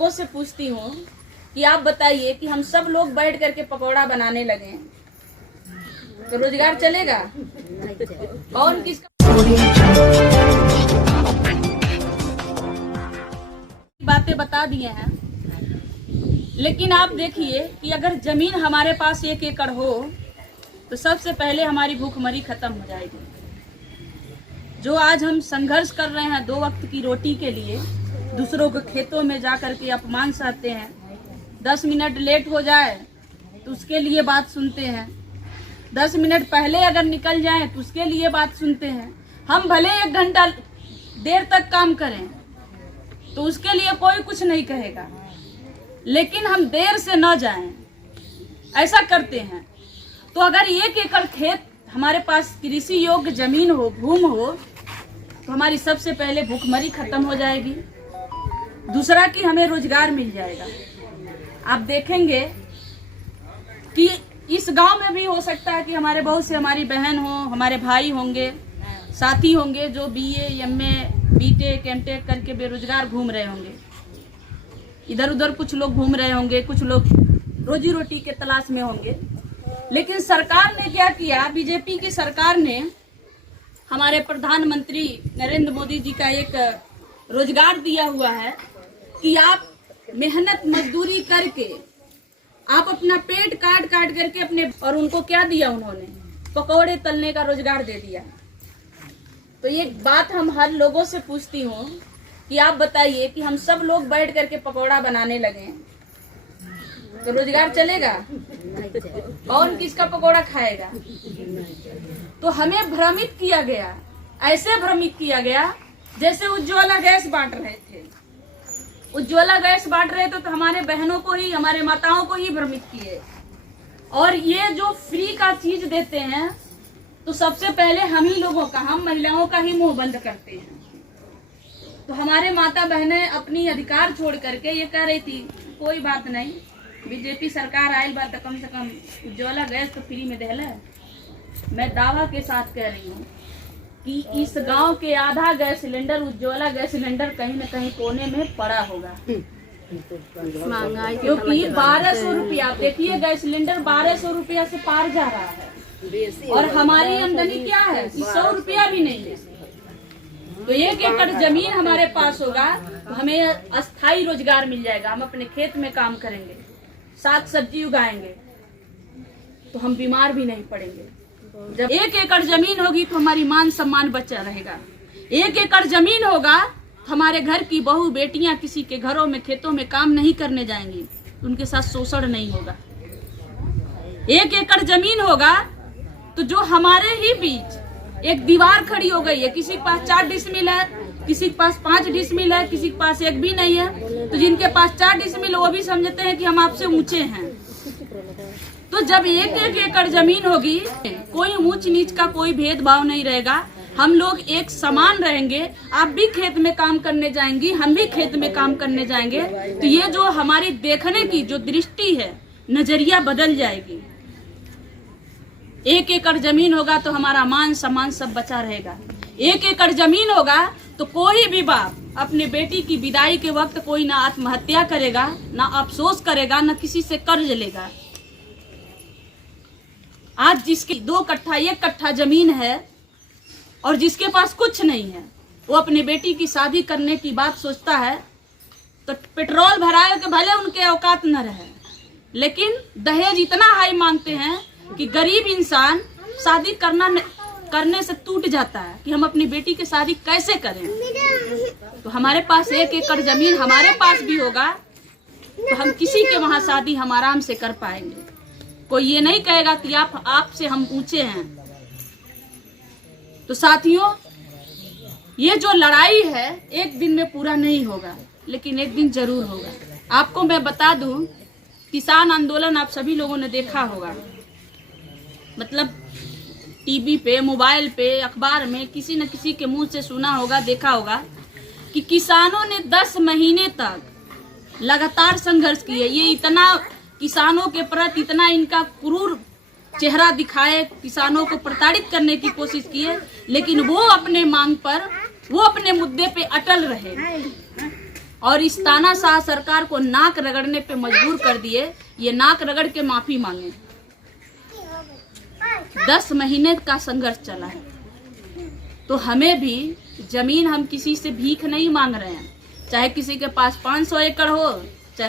लोगों से पूछती हूँ कि आप बताइए कि हम सब लोग बैठ करके पकौड़ा बनाने लगे तो रोजगार चलेगा? कौन किसका बातें बता दिए हैं, लेकिन आप देखिए कि अगर जमीन हमारे पास 1 एकड़ हो तो सबसे पहले हमारी भूखमरी खत्म हो जाएगी। जो आज हम संघर्ष कर रहे हैं 2 वक्त की रोटी के लिए, दूसरों के खेतों में जाकर के अपमान सहते हैं, 10 मिनट लेट हो जाए तो उसके लिए बात सुनते हैं, 10 मिनट पहले अगर निकल जाए तो उसके लिए बात सुनते हैं। हम भले 1 घंटा देर तक काम करें तो उसके लिए कोई कुछ नहीं कहेगा, लेकिन हम देर से न जाएं ऐसा करते हैं। तो अगर 1 एकड़ खेत हमारे पास कृषि योग्य जमीन हो, भूमि हो, तो हमारी सबसे पहले भूखमरी खत्म हो जाएगी। दूसरा कि हमें रोजगार मिल जाएगा। आप देखेंगे कि इस गांव में भी हो सकता है कि हमारे बहुत से हमारी बहन हो, हमारे भाई होंगे, साथी होंगे जो BA, MA, BTech, MTech करके बेरोजगार घूम रहे होंगे। इधर उधर कुछ लोग घूम रहे होंगे, कुछ लोग रोजी रोटी के तलाश में होंगे। लेकिन सरकार ने क्या किया? बीजेपी की सरकार ने हमारे प्रधानमंत्री नरेंद्र मोदी जी का एक रोजगार दिया हुआ है कि आप मेहनत मजदूरी करके आप अपना पेट काट काट करके अपने, और उनको क्या दिया? उन्होंने पकौड़े तलने का रोजगार दे दिया। तो ये बात हम हर लोगों से पूछती हूँ कि आप बताइए कि हम सब लोग बैठ करके पकौड़ा बनाने लगे तो रोजगार चलेगा? कौन किसका पकौड़ा खाएगा? तो हमें भ्रमित किया गया, ऐसे भ्रमित किया गया जैसे उज्ज्वला गैस बांट रहे थे। उज्ज्वला गैस बांट रहे थे तो हमारे बहनों को ही, हमारे माताओं को ही भ्रमित किए। और ये जो फ्री का चीज देते हैं तो सबसे पहले हम ही लोगों का, हम महिलाओं का ही मुंह बंद करते हैं। तो हमारे माता बहनें अपनी अधिकार छोड़ करके ये कह रही थी कोई बात नहीं, बीजेपी सरकार आयल बात कम से कम उज्ज्वला गैस तो फ्री में देला है। मैं दावा के साथ कह रही हूँ कि इस गांव के आधा gas cylinder, Ujjwala gas cylinder कहीं न कहीं कोने में पड़ा होगा, क्योंकि 1200 रुपया, देखिए गैस सिलेंडर 1200 रुपया से पार जा रहा है और हमारी आमदनी क्या है? 100 रुपया भी नहीं है। तो 1 एकड़ जमीन हमारे पास होगा तो हमें अस्थायी रोजगार मिल जाएगा। हम अपने खेत में काम करेंगे, साग सब्जी उगाएंगे तो हम बीमार भी नहीं पड़ेंगे। जब 1 एकड़ जमीन होगी तो हमारी मान सम्मान बचा रहेगा। 1 एकड़ जमीन होगा तो हमारे घर की बहू बेटियां किसी के घरों में, खेतों में काम नहीं करने जाएंगी, उनके साथ शोषण नहीं होगा। 1 एकड़ जमीन होगा तो जो हमारे ही बीच एक दीवार खड़ी हो गई है, किसी के पास 4 डिसमिल है, किसी के पास 5 डिसमिल है, किसी के पास 1 भी नहीं है, तो जिनके पास 4 डिसमिल वो भी समझते हैं कि हम आपसे ऊंचे हैं। तो जब 1 एकड़ जमीन होगी, कोई ऊंच नीच का कोई भेदभाव नहीं रहेगा, हम लोग एक समान रहेंगे। आप भी खेत में काम करने जाएंगी, हम भी खेत में काम करने जाएंगे, तो ये जो हमारी देखने की जो दृष्टि है, नजरिया बदल जाएगी। 1 एकड़ जमीन होगा तो हमारा मान सम्मान सब बचा रहेगा। 1 एकड़ जमीन होगा तो कोई भी बाप अपने बेटी की विदाई के वक्त कोई ना आत्महत्या करेगा, ना अफसोस करेगा, ना किसी से कर्ज लेगा। आज जिसकी 2 कट्ठा 1 कट्ठा जमीन है और जिसके पास कुछ नहीं है, वो अपनी बेटी की शादी करने की बात सोचता है तो पेट्रोल भराए के भले उनके औकात न रहे, लेकिन दहेज इतना हाई मांगते हैं कि गरीब इंसान शादी करने से टूट जाता है कि हम अपनी बेटी की शादी कैसे करें। तो हमारे पास 1 एकड़ जमीन हमारे पास भी होगा तो हम किसी के वहां शादी हम आराम से कर पाएंगे। कोई ये नहीं कहेगा कि आपसे हम ऊंचे हैं। तो साथियों, ये जो लड़ाई है 1 दिन में पूरा नहीं होगा, लेकिन 1 दिन जरूर होगा। आपको मैं बता दूं, किसान आंदोलन आप सभी लोगों ने देखा होगा, मतलब टीवी पे, मोबाइल पे, अखबार में किसी न किसी के मुंह से सुना होगा, देखा होगा कि किसानों ने 10 महीने तक लगातार संघर्ष किए। ये इतना किसानों के प्रति इतना इनका क्रूर चेहरा दिखाए, किसानों को प्रताड़ित करने की कोशिश किए, लेकिन वो अपने मांग पर, वो अपने मुद्दे पे अटल रहे। और इस तानाशाह सरकार को नाक रगड़ने पे मजबूर कर दिए। ये नाक रगड़ के माफी मांगे। 10 महीने का संघर्ष चला है। तो हमें भी जमीन, हम किसी से भीख नहीं मांग रहे हैं। चाहे किसी के पास 500 एकड़ हो,